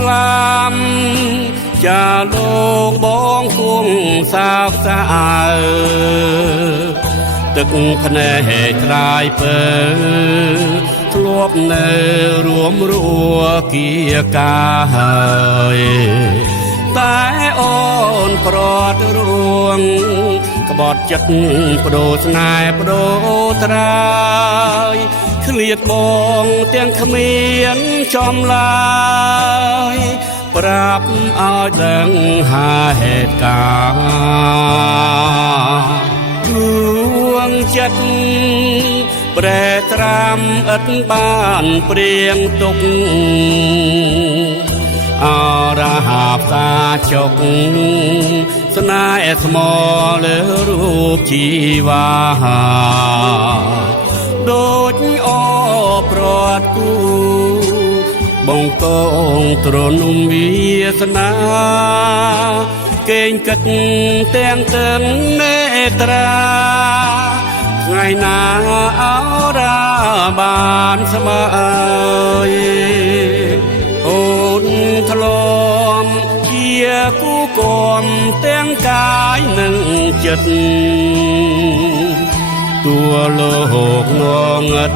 ស្លាមចាលោកបងគង់សោកសៅទឹកភ្នែកត្រាយពើធ្លាប់នៅរួមរួគៀកាហើយតែអូនប្រត់រួងក្បត់ចិត្តបដូរស្នេហ៍បដូរត្រាយឃ្លាតបងទាំងគ្មានចំឡាយប្រាប់ឲ្យដឹងហាហេតុការណ៍ដួងចិត្តប្រែត្រាំឥតបានព្រៀងទុកអរហាផ្សាជុកស្នេហ៍ស្មោលើរូបជីវ៉ាដូចអប្រត់គូបងកងទ្រនំវាសនាកេងកិតទាំងទឹកនេត្រាថ្ងៃណាអរាបានស្មើអូនធ្លាប់ជាគូគំទាំងកាយនិងចិត្តទួលោកងងឹត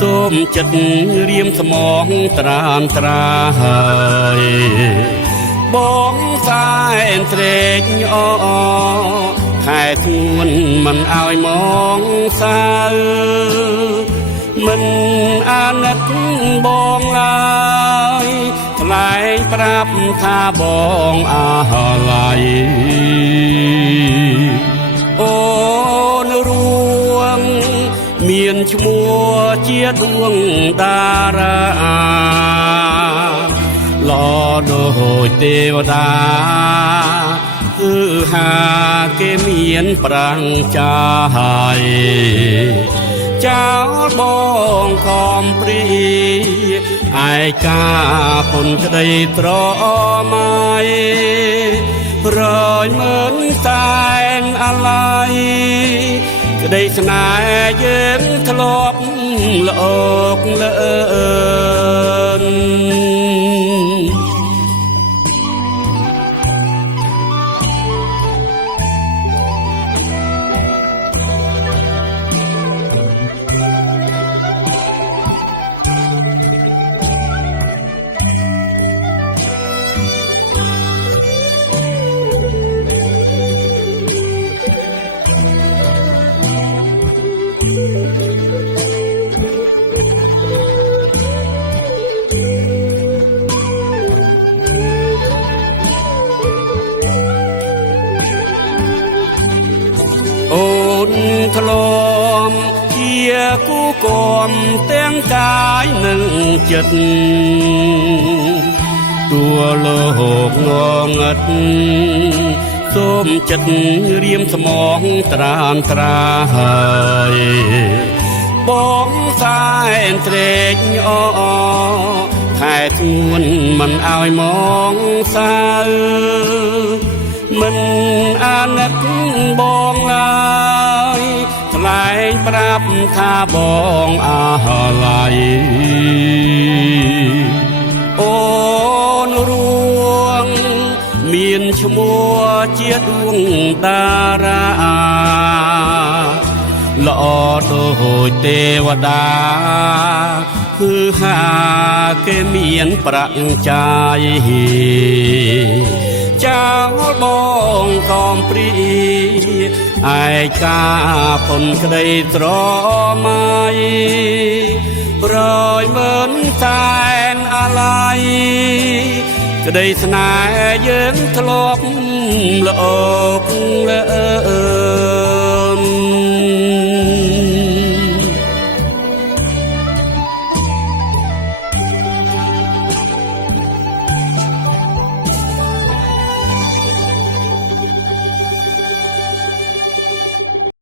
សូមចិត្តរៀមស្មងត្រានត្រាហើយបងសែនត្រេកអខែធ្ងន់មិនឲ្យមងសៅមិនអាណិតបងឡើយថ្លែងប្រាប់ថាបងអាឡ័យអូនរួងមានឈ្មោះជាដួងតារាឡដូចទេវតាគឺហាគេមានប្រាំងចាយចោលបងខំព្រីឯកាពុនក្តីត្រមៃរយមើលតែនអាឡ័យក្តីស្នេហ៍យើងធ្លាប់លោកលើនអូនធ្លាប់ជាគូគំទាំងកាយនិងចិត្តទួលោកងងឹតសូមចិត្តរៀមស្មងត្រានត្រាហើយបងសែនត្រេកអខែធ្ងន់មិនឲ្យមងសៅមិនអាណិតបងឡើយថ្លែងប្រាប់ថាបងអាឡ័យអូនរួងមានឈ្មោះជាដួងតារាល្អដូចទេវតាគឺហាគេមានប្រាក់ចាយចោលបងកំព្រីឯកាពុនក្តីត្រមៃរយមើលតែនអាឡ័យក្តីស្នេហ៍យើងធ្លាប់លោកលើ